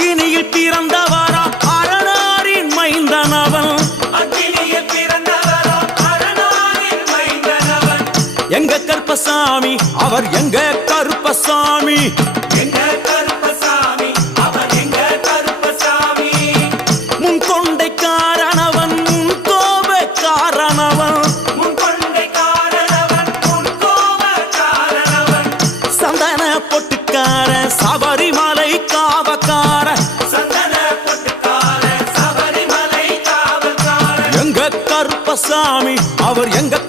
அக்கினியில் பிறந்தவரா அரணாரின் மைந்தனவன். அக்கினியில் பிறந்தவரா அரணாரின் மைந்தனவன். எங்க கருப்பசாமி அவர் எங்க கருப்பசாமி. எங்க கருப்பசாமி அவர் எங்க கருப்பசாமி. முன் கொண்டை காரணவன் முன் கோப காரணவன். முன் கொண்டை காரணவன் முன் கோப காரணவன். சந்தன பொட்டுக்கார சபரிமலை காவக்கார. சந்தன பொட்டுக்கார சபரிமலை காவல்கார. எங்க கருப்பசாமி அவர் எங்க